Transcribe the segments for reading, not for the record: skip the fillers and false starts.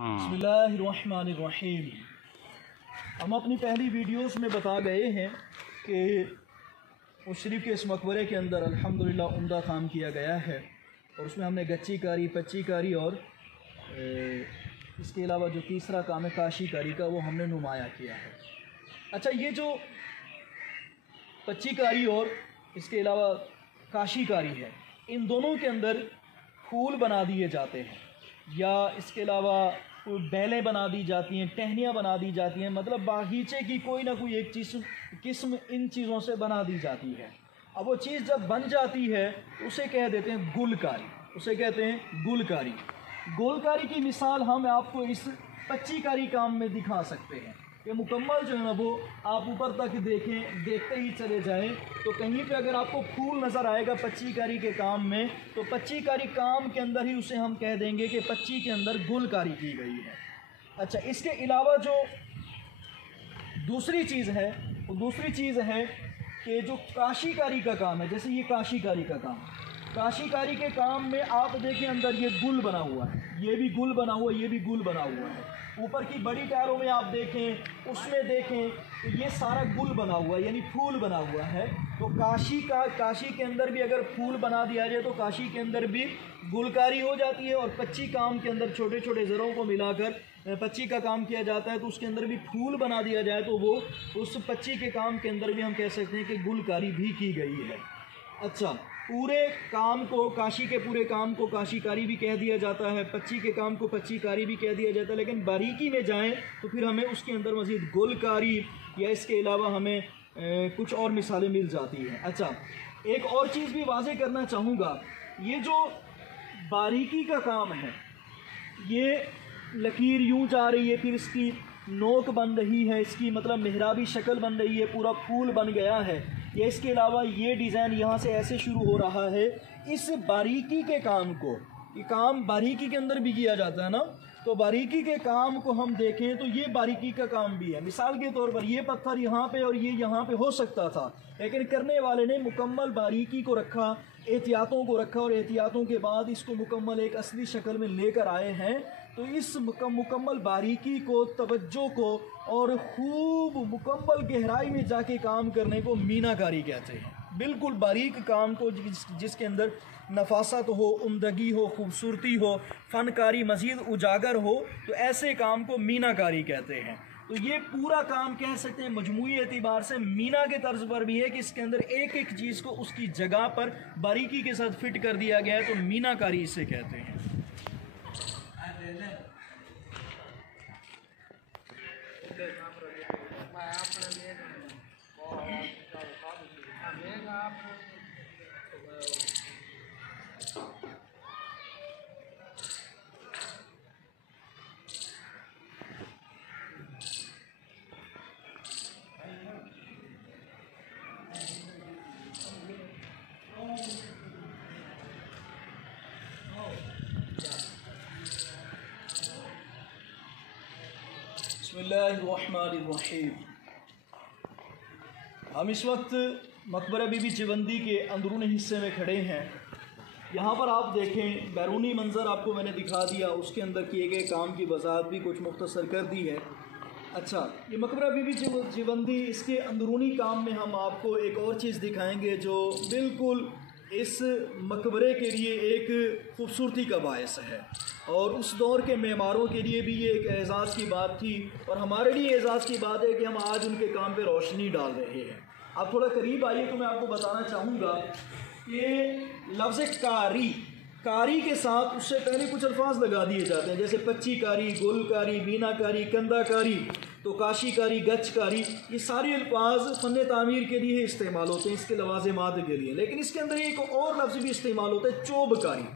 बिस्मिल्लाहिर्रहमानिर्रहीम। हम अपनी पहली वीडियोस में बता गए हैं कि उस शरीफ के इस मकबरे के अंदर अल्हम्दुलिल्लाह उम्दा काम किया गया है और उसमें हमने गच्ची कारी, पच्ची कारी और इसके अलावा जो तीसरा काम है काशी कारी का, वो हमने नुमाया किया है। अच्छा, ये जो पच्ची कारी और इसके अलावा काशी कारी है, इन दोनों के अंदर फूल बना दिए जाते हैं या इसके अलावा बेलें बना दी जाती हैं, टहनियाँ बना दी जाती हैं, मतलब बागीचे की कोई ना कोई एक किस्म इन चीज़ों से बना दी जाती है। अब वो चीज़ जब बन जाती है उसे कह देते हैं गुलकारी, उसे कहते हैं गुलकारी। गुलकारी की मिसाल हम आपको इस पच्ची कारी काम में दिखा सकते हैं कि मुकम्मल जो है ना वो आप ऊपर तक देखें, देखते ही चले जाएं तो कहीं पे अगर आपको फूल नज़र आएगा पच्ची कारी के काम में, तो पच्ची कारी काम के अंदर ही उसे हम कह देंगे कि पच्ची के अंदर गुलकारी की गई है। अच्छा, इसके अलावा जो दूसरी चीज़ है वो दूसरी चीज़ है कि जो काशी कारी का काम है, जैसे ये काशी कारी का काम, काशी कारी के काम में आप देखें अंदर ये गुल बना हुआ है, ये भी गुल बना हुआ है, ये भी गुल बना हुआ है। ऊपर की बड़ी टायरों में आप देखें, उसमें देखें तो ये सारा गुल बना हुआ है, यानी फूल बना हुआ है। तो काशी के अंदर भी अगर फूल बना दिया जाए तो काशी के अंदर भी गुलकारी हो जाती है। और पच्ची काम के अंदर छोटे छोटे ज़रों को मिलाकर पच्ची का काम किया जाता है, तो उसके अंदर भी फूल बना दिया जाए तो वो उस पच्ची के काम के अंदर भी हम कह सकते हैं कि गुलकारी भी की गई है। अच्छा, पूरे काम को, काशी के पूरे काम को काशी कारी भी कह दिया जाता है, पच्ची के काम को पच्ची कारी भी कह दिया जाता है, लेकिन बारीकी में जाएं तो फिर हमें उसके अंदर मज़ीद गुलकारी या इसके अलावा हमें कुछ और मिसालें मिल जाती हैं। अच्छा, एक और चीज़ भी वाज़ेह करना चाहूँगा, ये जो बारीकी का काम है, ये लकीर यूँ जा रही है, फिर इसकी नोक बन रही है, इसकी मतलब मेहराबी शक्ल बन रही है, पूरा फूल बन गया है, या इसके अलावा ये डिज़ाइन यहाँ से ऐसे शुरू हो रहा है। इस बारीकी के काम को, ये काम बारीकी के अंदर भी किया जाता है ना, तो बारीकी के काम को हम देखें तो ये बारीकी का काम भी है। मिसाल के तौर पर ये पत्थर यहाँ पे और ये यहाँ पे हो सकता था, लेकिन करने वाले ने मुकम्मल बारीकी को रखा, एहतियातों को रखा और एहतियातों के बाद इसको मुकम्मल एक असली शक्ल में लेकर आए हैं। तो इस मुकम्मल बारीकी को, तवज्जो को और खूब मुकम्मल गहराई में जाके काम करने को मीनाकारी कहते हैं। बिल्कुल बारीक काम को जिसके अंदर नफासत हो, उम्दगी हो, खूबसूरती हो, फ़नकारी मज़ीद उजागर हो, तो ऐसे काम को मीनाकारी कहते हैं। तो ये पूरा काम कह सकते हैं मजमूई एतबार से मीना के तर्ज पर भी है कि इसके अंदर एक एक चीज़ को उसकी जगह पर बारीकी के साथ फिट कर दिया गया है, तो मीनाकारी इसे कहते हैं। बिस्मिल्लाहिर्रहमानिर्रहीम। हम इस वक्त मकबरा बीबी चिवंदी के अंदरूनी हिस्से में खड़े हैं। यहाँ पर आप देखें, बैरूनी मंज़र आपको मैंने दिखा दिया, उसके अंदर किए गए काम की वज़ाहत भी कुछ मुख्तसर कर दी है। अच्छा, ये मकबरा बीबी चिवंदी, इसके अंदरूनी काम में हम आपको एक और चीज़ दिखाएंगे जो बिल्कुल इस मकबरे के लिए एक ख़ूबसूरती का बायस है और उस दौर के मेमारों के लिए भी ये एक एज़ाज़ की बात थी और हमारे लिए एज़ाज़ की बात है कि हम आज उनके काम पे रोशनी डाल रहे हैं। आप थोड़ा करीब आइए तो मैं आपको बताना चाहूँगा कि लफ्ज़ कारी के साथ उससे पहले कुछ अल्फाज लगा दिए जाते हैं, जैसे पच्ची कारी, गुलकारी, मीनाकारी, कंदाकारी, तो काशी कारी, गच कारी, ये सारे अल्फाज फ़न तामीर के लिए इस्तेमाल होते हैं, इसके लवाज़िमात के लिए। लेकिन इसके अंदर एक और लफ्ज़ भी इस्तेमाल होता है, चोबकारी।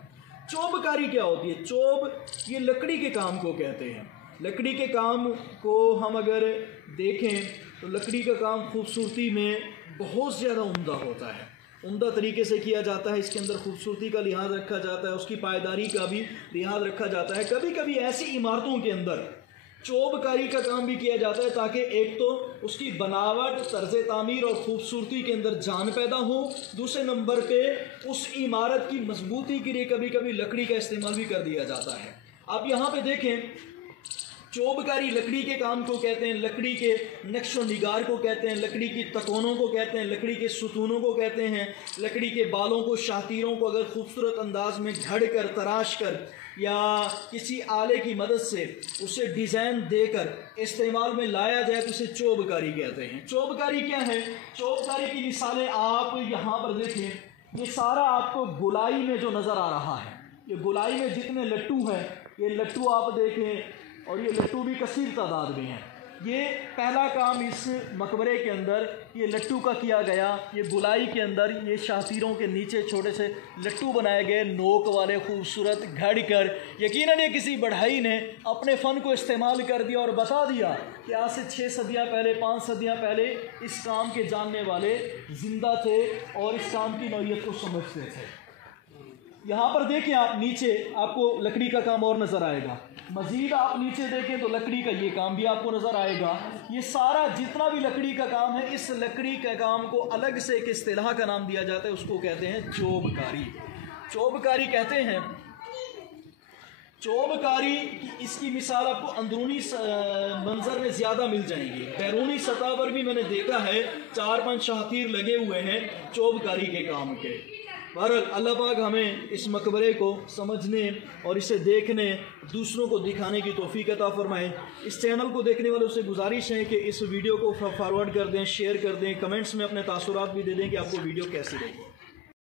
चोबकारी क्या होती है? चोब, ये लकड़ी के काम को कहते हैं। लकड़ी के काम को हम अगर देखें तो लकड़ी का काम खूबसूरती में बहुत ज़्यादा उम्दा होता है, उम्दा तरीके से किया जाता है। इसके अंदर खूबसूरती का लिहाज रखा जाता है, उसकी पायदारी का भी लिहाज रखा जाता है। कभी कभी ऐसी इमारतों के अंदर चोबकारी का काम भी किया जाता है ताकि एक तो उसकी बनावट, तर्ज़ तामीर और ख़ूबसूरती के अंदर जान पैदा हो, दूसरे नंबर पे उस इमारत की मजबूती के लिए कभी कभी लकड़ी का इस्तेमाल भी कर दिया जाता है। आप यहाँ पे देखें चोबकारी लकड़ी के काम को कहते हैं, लकड़ी के नक्श व निगार को कहते हैं, लकड़ी की तकोनों को कहते हैं, लकड़ी के सुतूनों को कहते हैं, लकड़ी के बालों को, शातीरों को अगर खूबसूरत अंदाज में घड़ कर, तराश कर या किसी आले की मदद से उसे डिज़ाइन देकर इस्तेमाल में लाया जाए तो उसे चोबकारी कहते हैं। चोबकारी क्या है? चोबकारी की मिसालें आप यहाँ पर देखें। ये सारा आपको गोलाई में जो नज़र आ रहा है, ये गोलाई में जितने लट्टू हैं, ये लट्टू आप देखें, और ये लट्टू भी कसीर तादाद में हैं। ये पहला काम इस मकबरे के अंदर ये लट्टू का किया गया। ये गुलाई के अंदर ये शातीरों के नीचे छोटे से लट्टू बनाए गए, नोक वाले खूबसूरत घड़ कर। यकीनन ये किसी बढ़ई ने अपने फ़न को इस्तेमाल कर दिया और बता दिया कि आज से 6 सदियाँ पहले, 5 सदियाँ पहले इस काम के जानने वाले ज़िंदा थे और इस काम की नौइयत को समझते थे। यहाँ पर देखें आप, नीचे आपको लकड़ी का काम और नज़र आएगा। मज़ीद आप नीचे देखें तो लकड़ी का ये काम भी आपको नज़र आएगा। ये सारा जितना भी लकड़ी का काम है, इस लकड़ी का काम को अलग से एक इस्तिलाह का नाम दिया जाता है, उसको कहते हैं चोबकारी। चोबकारी कहते हैं। चोबकारी इसकी मिसाल आपको अंदरूनी मंजर में ज़्यादा मिल जाएंगी। बैरूनी सतह पर भी मैंने देखा है 4-5 शातीर लगे हुए हैं चोबकारी के काम के। बहरहाल अल्लाह पाक हमें इस मकबरे को समझने और इसे देखने, दूसरों को दिखाने की तौफीक अता फरमाए। इस चैनल को देखने वालों से गुजारिश है कि इस वीडियो को फॉरवर्ड कर दें, शेयर कर दें, कमेंट्स में अपने तासुरात भी दे दें कि आपको वीडियो कैसी लगी।